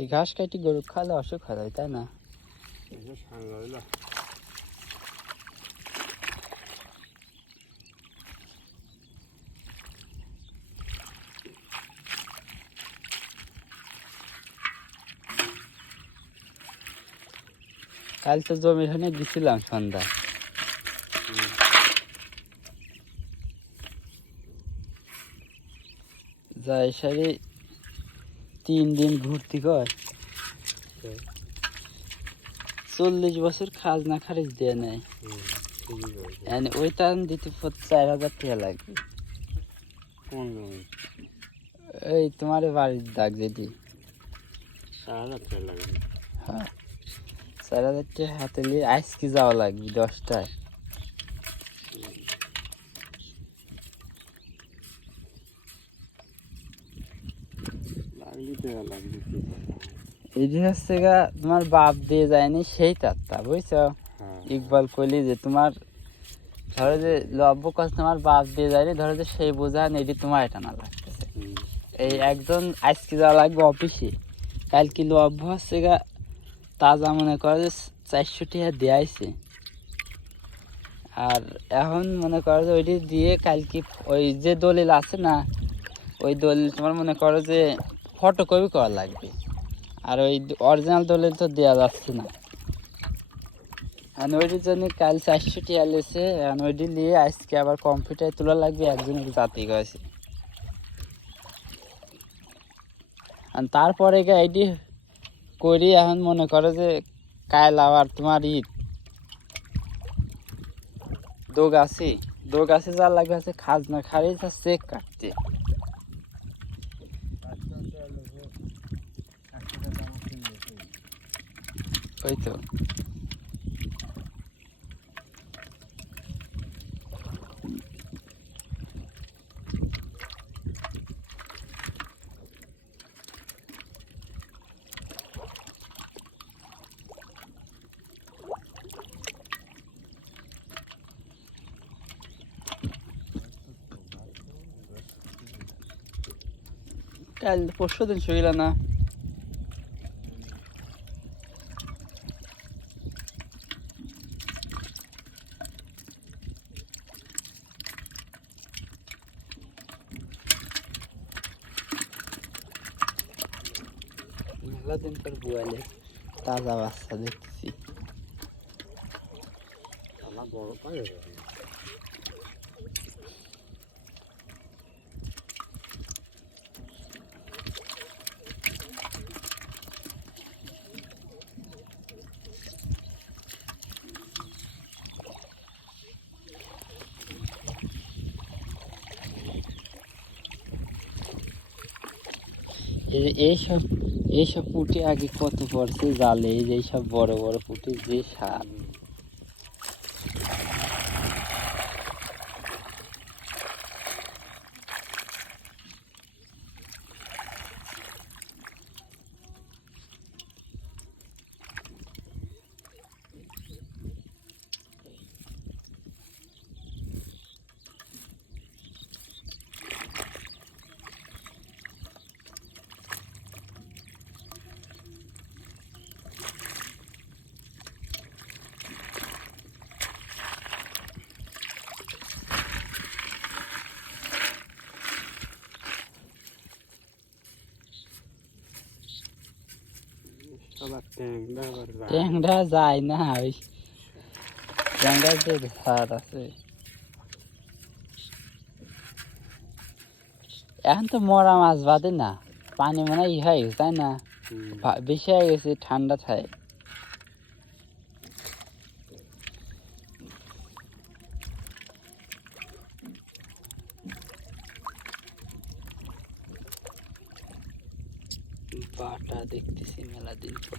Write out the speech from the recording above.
এই ঘাস কাটি গরু খালে অসুখ হয় তাই না? কাল তো জমির ওখানে গেছিলাম সন্ধ্যা, যাই সারি 3 দিন ঘুরতে কর 40 বছর খাজনা খারিজ দিয়ে নেয়। ওই টান দিতে 4000 টাকা লাগবে। এই তোমার বাড়ির দাগ যেটি 4000 টাকা লাগবে। হ্যাঁ 4000 টাকা হাতে নিয়ে আজকে যাওয়া লাগবে 10টায়। এটি হচ্ছে গা তোমার বাপ দিয়ে যায়নি সেই তাত্তা বুঝছো? ইকবাল কইলি যে তোমার ধরো যে লব্য কাজ তোমার বাপ দিয়ে যায়নি, ধরো যে সেই বোঝান এটি তোমার টানা লাগতেছে। এই একজন আজকে যাওয়া লাগবে অফিসে, কালকে লব্য হচ্ছে গা তাজা মনে করো যে 400 টাকা দেয়াইছে। আর এখন মনে করো যে ওইটি দিয়ে কালকে ওই যে দলিল আছে না, ওই দলিল তোমার মনে করো যে ফটোকপি করা লাগবে। আর ওই অরিজিনাল দলিল তো দেওয়া যাচ্ছে না। আর ওইটির জন্য কাল 400 টাকা লেছে, আর ওইটি নিয়ে আজকে আবার কম্পিউটারে তোলা লাগবে, একজনের জাতি গেছে। আর তারপরে এইটি করি এখন মনে করো যে কাল আবার তোমার দোগাছি যা লাগবে আছে খাজনা খারিজ আর চেক কাটতে। ওই তো কাল 5 দিন শুইল না। মেলা দিন পর বুয়ালে তাজা বাচ্চা দেখতেছি। আমার বড় পায় এইসব পুঁটি আগে কত পড়ছে জালে, এইসব বড় বড় পুঁটি যে স্বাদ। ট্যাংরা যায় না, ওই ট্যাংরা যে ধার আছে। এখন তো মরা মাছ বাদে না, পানি মনে হয় হয়ে গেছে তাই না, বেশি হয়ে গেছে ঠান্ডা থাকে। বাটা দেখতেছি মেলা দিন পর।